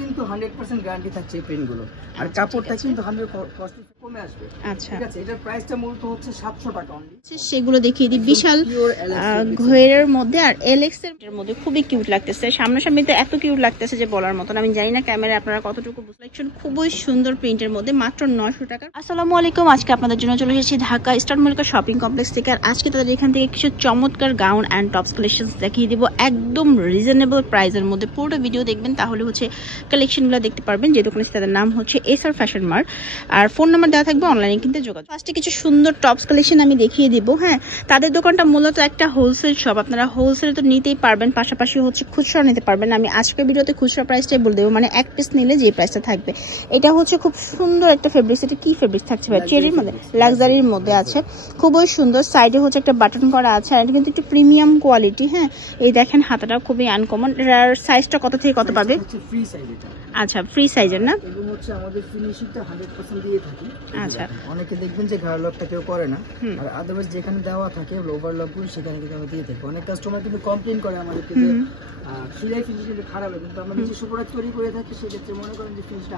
কিন্তু 100% গ্যারান্টি থাকছে এই পেনগুলো, আর কাপড়টা কিন্তু 100% কমে আসবে। আচ্ছা, ঠিক আছে, এটার প্রাইসটা মূলত হচ্ছে 700 টাকা অনলি। সেগুলো দেখিয়ে দিই। বিশাল ঘয়ের মধ্যে আর এলএক্স এর মধ্যে খুবই কিউট লাগতেছে। সামনাসামনি তো এত কিউট লাগতেছে যে বলার মতন। আমি জানি না ক্যামেরায় আপনারা কতটুকু বুঝলেন। খুবই সুন্দর প্রিন্টের মধ্যে মাত্র 900 টাকা। আসসালামু আলাইকুম, আজকে আপনাদের জন্য চলে এসেছি Dhaka star Mallika shopping complex থেকে। আর আজকে তাদের এখান থেকে কিছু চমৎকার গাউন অ্যান্ড টপস কালেকশন দেখিয়ে দিব একদম রিজনেবল প্রাইসের মধ্যে। পুরো ভিডিও দেখবেন, তাহলে হচ্ছে কালেকশনগুলো দেখতে পারবেন। যে দোকানে তাদের নাম হচ্ছে এসআর ফ্যাশন মার্ট, আর ফোন নাম্বার দেওয়া থাকবে, অনলাইনে কিনতে যোগাযোগ। ফার্স্টে কিছু সুন্দর টপস কালেকশন আমি দেখিয়ে দিব। হ্যাঁ, তাদের দোকানটা মূলত একটা হোলসেল শপ, আপনারা হোলসেলে তো নিতেই পারবেন, পাশাপাশি হচ্ছে খুচরা নিতে পারবেন। আমি আজকের ভিডিওতে খুচরা প্রাইসটাই বলে দেবো, মানে এক পিস নিলে যে প্রাইসটা থাকবে। এটা হচ্ছে খুব সুন্দর একটা ফেব্রিক্স। এটা কি ফেব্রিক্স থাকছে ভাই? চেরির মধ্যে, লাক্সারির মধ্যে আছে, খুবই সুন্দর। সাইডে হচ্ছে একটা বাটন করা আছে, আর এটা কিন্তু একটু প্রিমিয়াম কোয়ালিটি। হ্যাঁ, এই দেখেন হাতাটা খুবই আনকমন। সাইজটা কত থেকে কত পাবে? ফ্রি সাইজ এটা। আচ্ছা, ফ্রি সাইজের না? এবং হচ্ছে আমাদের ফিনিশিংটা 100% দিয়ে থাকি। আচ্ছা, অনেকে দেখবেন যে ঘাড় লকটা কেউ করে না, আর আদারওয়াইজ যেখানে দেওয়া থাকে ওভারলকগুলো সেখানে কিন্তু আমরা দিয়ে থাকি। অনেক কাস্টমার কিন্তু কমপ্লেইন করে আমাদেরকে যে সেলাই ফিনিশিং খারাপ হয়, কিন্তু আমরা নিজস্ব প্রোডাক্ট তৈরি করে থাকি, সেক্ষেত্রে মনে করেন যে ফিনিশটা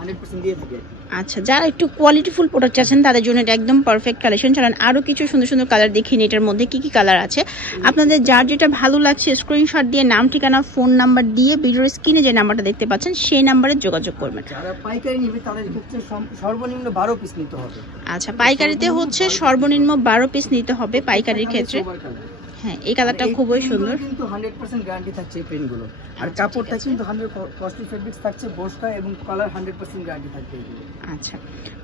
100% দিয়ে থাকি। আচ্ছা, যারা একটু কোয়ালিটিফুল প্রোডাক্ট চাচ্ছেন তাদের জন্য এটা একদম পারফেক্ট কালেকশন। চলেন আরো কিছু সুন্দর সুন্দর কালার দেখিনি। এটার মধ্যে কি কি কালার আছে আপনাদের যার যেটা ভালো লাগছে স্ক্রিনশট দিয়ে নাম, ঠিকানা, ফোন নাম্বার দিয়ে ভিডিওর স্ক্রিনে যে নাম্বারটা দেখতে পাচ্ছেন সেই নাম্বারে যোগাযোগ করবেন। যারা পাইকারি নেবে তাদের ক্ষেত্রে সর্বনিম্ন 12 পিস নিতে হবে। আচ্ছা, পাইকারিতে হচ্ছে সর্বনিম্ন 12 পিস নিতে হবে পাইকারির ক্ষেত্রে। হ্যাঁ, এই কালারটা খুবই সুন্দর, কিন্তু 100% গ্যারান্টি থাকছে এই পেনগুলো, আর কাপড়টা কিন্তু 100% ফেব্রিক্স থাকছে, বসকা এবং কালার 100% গ্যারান্টি থাকবে এগুলো। আচ্ছা,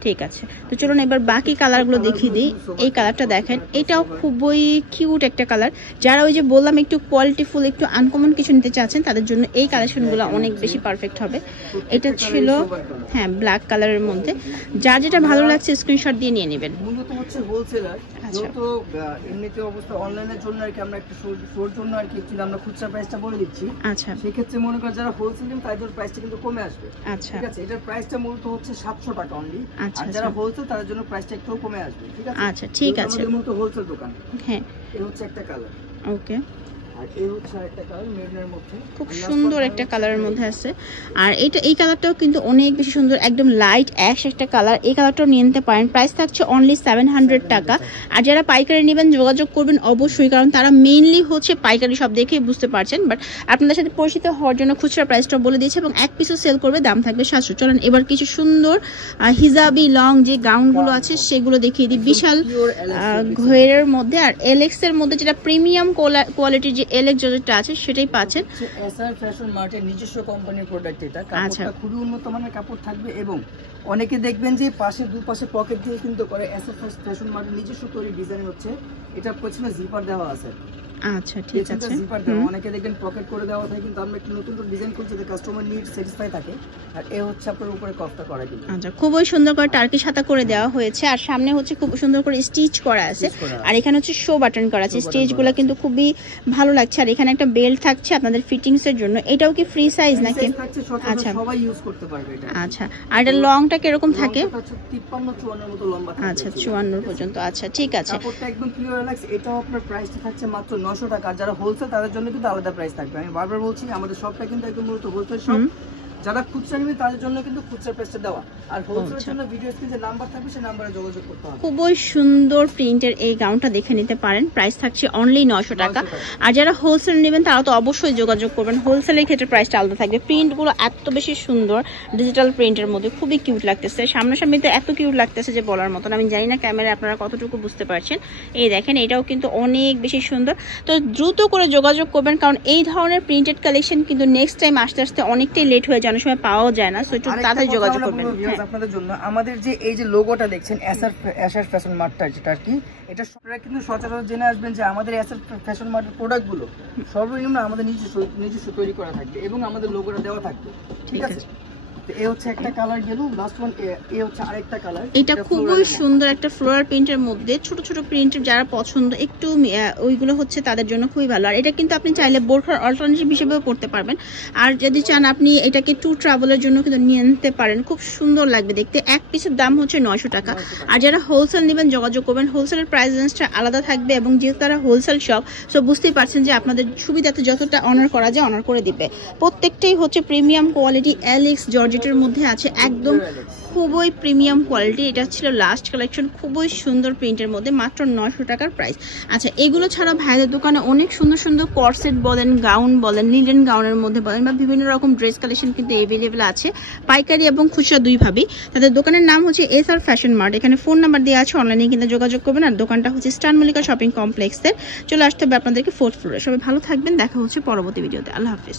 ঠিক আছে, তো চলুন এবার বাকি কালারগুলো দেখিয়ে দিই। এই কালারটা দেখেন, এটাও খুবই কিউট একটা কালার। যারা ওই যে বললাম একটু কোয়ালিটিফুল, একটু আনকমন কিছু নিতে চাচ্ছেন তাদের জন্য এই কালেকশনগুলো অনেক বেশি পারফেক্ট হবে। এটা ছিল হ্যাঁ ব্ল্যাক কালারের মধ্যে। যার যেটা ভালো লাগছে স্ক্রিনশট দিয়ে নিয়ে নেবেন। মূলত হচ্ছে হোলসেলার, যেহেতু এমনিতে অবস্থা অনলাইনের জন্য আর কি আমরা একটা শোর জন্য আর কি আমরা খুচরা প্রাইসটা বলে দিচ্ছি। আচ্ছা, সেক্ষেত্রে মনে করেন যারা হোলসেল নেন তাদের প্রাইসটা কিন্তু কমে আসবে। আচ্ছা, ঠিক আছে, এটার প্রাইসটা মূলত হচ্ছে 700 টাকা অনলি, আচ্ছা, আর যারা হোলসেল তাদের জন্য প্রাইসটা একটু কমে আসবে। ঠিক আছে, আচ্ছা, ঠিক আছে, আমাদের মূলত হোলসেল দোকান। হ্যাঁ, এই হচ্ছে একটা কালার। ওকে, আর এই হচ্ছে আরেকটা কালার মেরুনের মধ্যে, খুব সুন্দর একটা কালারের মধ্যে আছে। আর এই কালারটাও কিন্তু অনেক বেশি সুন্দর, একদম লাইট অ্যাশ একটা কালার। এই কালারটাও নিয়ে নিতে পারেন। প্রাইস থাকছে অনলি 700 টাকা। আর যারা পাইকারি নেবেন যোগাযোগ করবেন অবশ্যই, কারণ তারা মেইনলি হচ্ছে পাইকারি সব দেখে বুঝতে পারছেন। বাট আপনাদের সাথে পরিচিত হওয়ার জন্য খুচরা প্রাইসটা বলে দিয়েছে, এবং এক পিসও সেল করবে, দাম থাকবে 700। চলেন এবার কিছু সুন্দর হিজাবি লং যে গাউনগুলো আছে সেগুলো দেখিয়ে দিই। বিশাল ঘয়ের মধ্যে আর এলএক্স এর মধ্যে, যেটা প্রিমিয়াম কোয়ালিটির যে এলএক্স যেটা আছে সেটাই পাচ্ছেন। এসআর ফ্যাশন মার্টের নিজস্ব কোম্পানির প্রোডাক্ট এটা। কাপড়টা খুবই উন্নত মানের কাপড় থাকবে, এবং অনেকে দেখবেন যে পাশে দুপাশে পকেট দিয়ে কিন্তু করে। এসআর ফ্যাশন মার্টের নিজস্ব তৈরি ডিজাইন হচ্ছে এটা, পেছনে জিপার দেওয়া আছে। আচ্ছা, ঠিক আছে, জিপার দেওয়া, অনেকে দেখবেন পকেট করে দেওয়া থাকে, কিন্তু আমরা একটু নতুন ডিজাইন করছি যাতে কাস্টমার নিড স্যাটিসফাই থাকে। আর এই হচ্ছে আপনার উপরে কফটা করা কিন্তু। আচ্ছা, খুবই সুন্দর করে টার্কি হাতা করে দেওয়া হয়েছে, আর সামনে হচ্ছে খুব সুন্দর করে স্টিচ করা আছে, আর এখানে হচ্ছে শো বাটন করা আছে। স্টিচগুলো কিন্তু খুবই ভালো লাগছে। আর এখানে একটা বেল্ট থাকছে আপনাদের ফিটিংস এর জন্য। এটাও কি ফ্রি সাইজ নাকি? আচ্ছা, সবাই ইউজ করতে পারবে এটা। আচ্ছা, আর এটা লংটা কি রকম থাকে? 53-54 এর মতো লম্বা থাকে। আচ্ছা, 54 পর্যন্ত। আচ্ছা, ঠিক আছে, কাপড়টা একদম পিওর রিল্যাক্স। এটাও আপনার প্রাইসটা থাকছে মাত্র 900 টাকা। আর যারা হোলসেল তাদের জন্য কিন্তু আলাদা প্রাইস থাকবে। আমি বারবার বলছি আমাদের শপটা কিন্তু একদম মূলত হোলসেল শপ। যারা খুচরা নেবে তাদের জন্য কিন্তু খুচরা প্রাইসটা দেওয়া, আর হোলসেলের জন্য ভিডিও স্ক্রিনে যে নাম্বার থাকবে সেই নম্বরে যোগাযোগ করতে হবে। খুবই সুন্দর প্রিন্টের এই গাউনটা দেখে নিতে পারেন। প্রাইস থাকছে অনলি 900 টাকা। আর যারা হোলসেল নেবেন তারা তো অবশ্যই যোগাযোগ করবেন, হোলসেলের ক্ষেত্রে প্রাইসটা আলাদা থাকবে। প্রিন্টগুলো এত বেশি সুন্দর, ডিজিটাল প্রিন্টের মধ্যে খুবই কিউট লাগতেছে। সামনাসামনি তো এত কিউট লাগতেছে যে বলার মতন। আমি জানি না ক্যামেরায় আপনারা কতটুকু বুঝতে পারছেন। এই দেখেন, এটাও কিন্তু অনেক বেশি সুন্দর। তো দ্রুত করে যোগাযোগ করবেন, কারণ এই ধরনের প্রিন্টেড কালেকশন কিন্তু নেক্সট টাইম আসতে আসতে অনেকটাই লেট হয়ে যায়, অনেক সময় পাওয়া যায় না। সো একটু তাড়াতাড়ি যোগাযোগ করবেন। আপনাদের জন্য আমাদের যে এই যে লোগোটা দেখছেন এসআর ফ্যাশন মার্টটা, যেটা কি এটা আপনারা কিন্তু সচরাচর জেনে আসবেন যে আমাদের এসআর ফ্যাশন মার্টের প্রোডাক্টগুলো সর্বনিম্ন আমাদের নিজস্ব তৈরি করা থাকবে, এবং আমাদের লোগোটা দেওয়া থাকবে। ঠিক আছে, এই হচ্ছে একটা কালার গেল, লাস্ট ওয়ান এই হচ্ছে আরেকটা কালার। এটা খুবই সুন্দর একটা ফ্লোরাল প্রিন্টের মধ্যে ছোট ছোট প্রিন্টের যারা পছন্দ একটু ওইগুলো হচ্ছে তাদের জন্য খুবই ভালো। আর এটা কিন্তু আপনি চাইলে বোরখার অল্টারনেটিভ হিসেবেও পড়তে পারবেন। আর যদি চান আপনি এটাকে টু ট্রাভেলের জন্য কিন্তু নিয়ে নিতে পারেন, খুব সুন্দর লাগবে দেখতে। এক পিসের দাম হচ্ছে 900 টাকা। আর যারা হোলসেল নেবেন যোগাযোগ করবেন, হোলসেলের প্রাইস রেঞ্জটা আলাদা থাকবে এবং যেহেতু তারা হোলসেল শপ সো বুঝতেই পারছেন যে আপনাদের সুবিধাতে যতটা অনার করা যায় অনার করে দিবে। প্রত্যেকটাই হচ্ছে প্রিমিয়াম কোয়ালিটি এলেক্স জর্জেটের মধ্যে আছে, একদম খুবই প্রিমিয়াম কোয়ালিটি। এটা ছিল লাস্ট কালেকশন, খুবই সুন্দর প্রিন্টের মধ্যে, মাত্র 900 টাকার প্রাইস। আচ্ছা, এগুলো ছাড়া ভাইদের দোকানে অনেক সুন্দর সুন্দর কর্সেট বলেন, গাউন বলেন, লিলেন গাউনের মধ্যে বলেন বা বিভিন্ন রকম ড্রেস কালেকশন কিন্তু অ্যাভেলেবেল আছে পাইকারি এবং খুচরা দুইভাবেই। তাদের দোকানের নাম হচ্ছে SR ফ্যাশন মার্ট। এখানে ফোন নাম্বার দেওয়া আছে, অনলাইনে কিন্তু যোগাযোগ করবেন। আর দোকানটা হচ্ছে স্টার মল্লিকা শপিং কমপ্লেক্সের। চলে আসতে হবে আপনাদেরকে 4th ফ্লোরে। সবাই ভালো থাকবেন, দেখা হচ্ছে পরবর্তী ভিডিওতে। আল্লাহ হাফিজ।